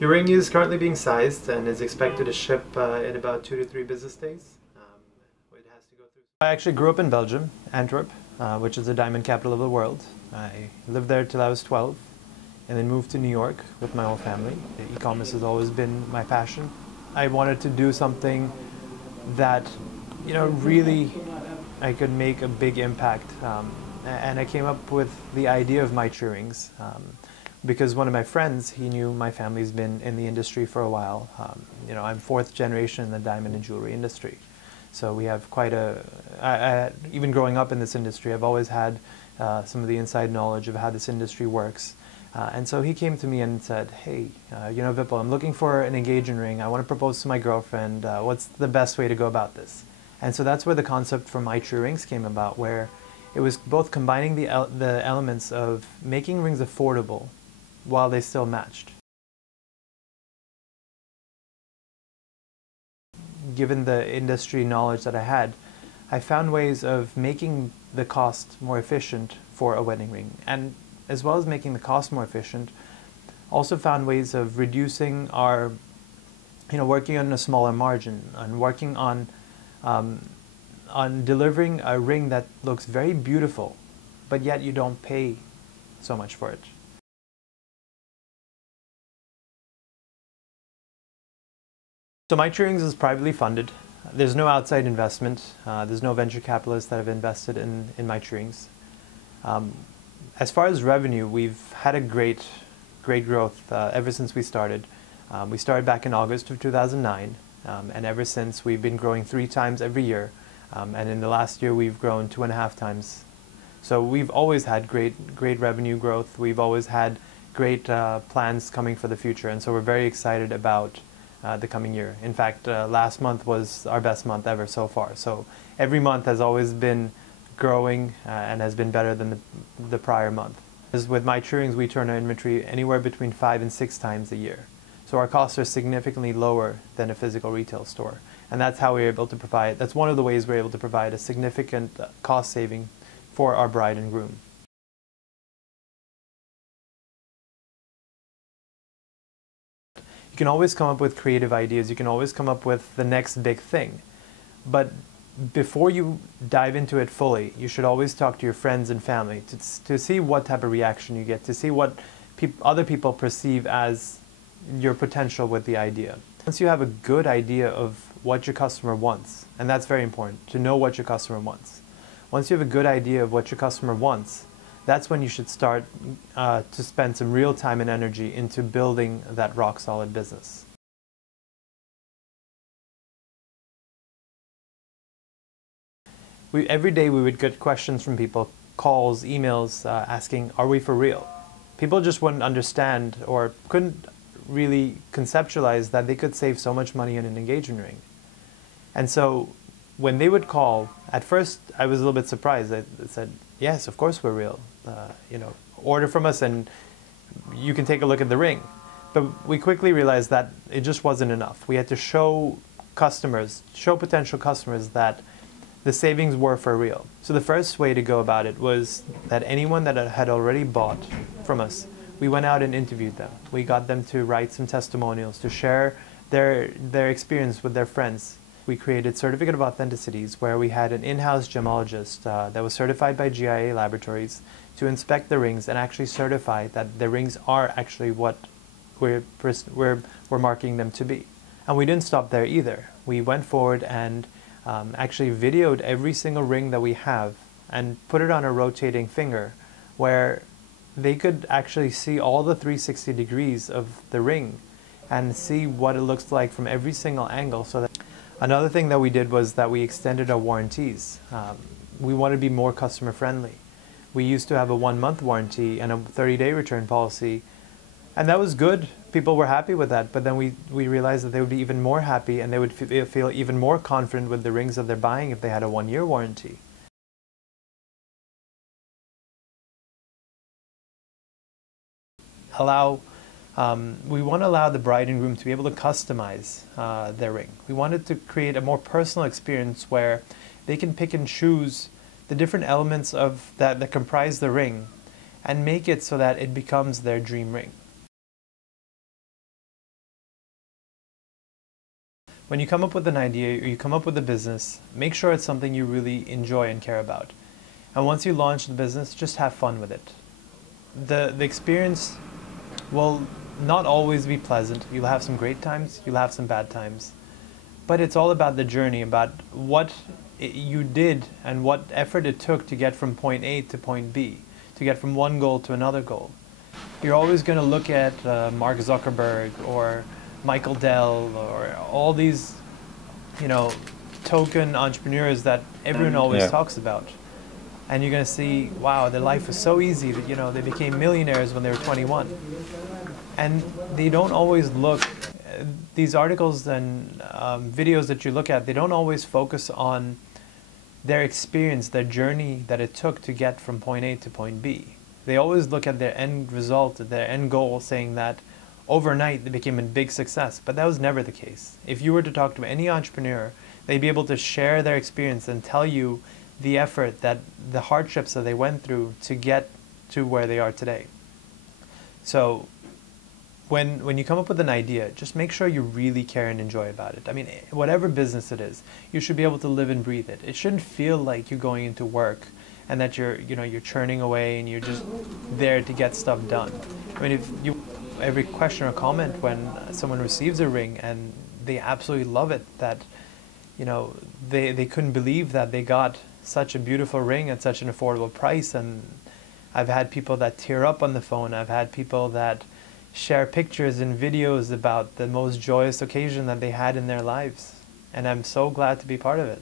Your ring is currently being sized and is expected to ship in about 2 to 3 business days. It has to go through. I actually grew up in Belgium, Antwerp, which is the diamond capital of the world. I lived there till I was 12 and then moved to New York with my whole family. E-commerce has always been my passion. I wanted to do something that, really I could make a big impact. And I came up with the idea of my true rings. Because one of my friends, he knew my family's been in the industry for a while. I'm fourth generation in the diamond and jewelry industry. So we have quite even growing up in this industry, I've always had some of the inside knowledge of how this industry works. And so he came to me and said, hey, Vipul, I'm looking for an engagement ring. I want to propose to my girlfriend. What's the best way to go about this? And so that's where the concept for My True Rings came about, where it was both combining the elements of making rings affordable while they still matched. Given the industry knowledge that I had, I found ways of making the cost more efficient for a wedding ring. And as well as making the cost more efficient, also found ways of reducing our, working on a smaller margin, and working on delivering a ring that looks very beautiful, but yet you don't pay so much for it. So My True Rings is privately funded. There's no outside investment. There's no venture capitalists that have invested in My True Rings. As far as revenue, we've had a great growth ever since we started. We started back in August of 2009, and ever since we've been growing 3 times every year. And in the last year, we've grown 2.5 times. So we've always had great revenue growth. We've always had great plans coming for the future, and so we're very excited about the coming year. In fact, last month was our best month ever so far. So every month has always been growing and has been better than the prior month. As with My True Rings, we turn our inventory anywhere between 5 and 6 times a year. So our costs are significantly lower than a physical retail store. And that's how we're able to provide, that's one of the ways we're able to provide a significant cost saving for our bride and groom. You can always come up with creative ideas. You can always come up with the next big thing. But before you dive into it fully, you should always talk to your friends and family to see what type of reaction you get, to see what other people perceive as your potential with the idea. Once you have a good idea of what your customer wants, and that's very important, to know what your customer wants. Once you have a good idea of what your customer wants, that's when you should start to spend some real time and energy into building that rock-solid business. Every day we would get questions from people, calls, emails, asking, are we for real? People just wouldn't understand or couldn't really conceptualize that they could save so much money on an engagement ring. And so when they would call, at first I was a little bit surprised. I said, yes, of course we're real. Order from us and you can take a look at the ring. But we quickly realized that it just wasn't enough. We had to show potential customers that the savings were for real. So the first way to go about it was that anyone that had already bought from us, we went out and interviewed them. We got them to write some testimonials, to share their experience with their friends. We created certificate of authenticities where we had an in-house gemologist that was certified by GIA Laboratories to inspect the rings and actually certify that the rings are actually what we're marking them to be. And we didn't stop there either. We went forward and actually videoed every single ring that we have and put it on a rotating finger where they could actually see all the 360 degrees of the ring and see what it looks like from every single angle. So that another thing that we did was that we extended our warranties. We wanted to be more customer friendly. We used to have a 1-month warranty and a 30-day return policy, and that was good. People were happy with that, but then we realized that they would be even more happy and they would feel even more confident with the rings that they're buying if they had a 1-year warranty. We want to allow the bride and groom to be able to customize their ring. We wanted to create a more personal experience where they can pick and choose the different elements of that comprise the ring and make it so that it becomes their dream ring. when you come up with an idea or you come up with a business, make sure it's something you really enjoy and care about. And once you launch the business, just have fun with it. The experience will not always be pleasant. You'll have some great times, you'll have some bad times. But it's all about the journey, about what you did and what effort it took to get from point A to point B, to get from one goal to another goal. You're always going to look at Mark Zuckerberg or Michael Dell or all these, token entrepreneurs that everyone always talks about. And you're going to see, wow, their life was so easy that, they became millionaires when they were 21. And they don't always look, these articles and videos that you look at, they don't always focus on their experience, their journey that it took to get from point A to point B. They always look at their end result, their end goal, saying that overnight they became a big success, but that was never the case. If you were to talk to any entrepreneur, they'd be able to share their experience and tell you the effort, that the hardships that they went through to get to where they are today. So when you come up with an idea, just make sure you really care and enjoy about it. I mean, whatever business it is, you should be able to live and breathe it. It shouldn't feel like you're going into work and that you're churning away and you're just there to get stuff done. I mean, if you every question or comment when someone receives a ring and they absolutely love it, that they couldn't believe that they got such a beautiful ring at such an affordable price. And I've had people that tear up on the phone. I've had people that share pictures and videos about the most joyous occasion that they had in their lives. And I'm so glad to be part of it.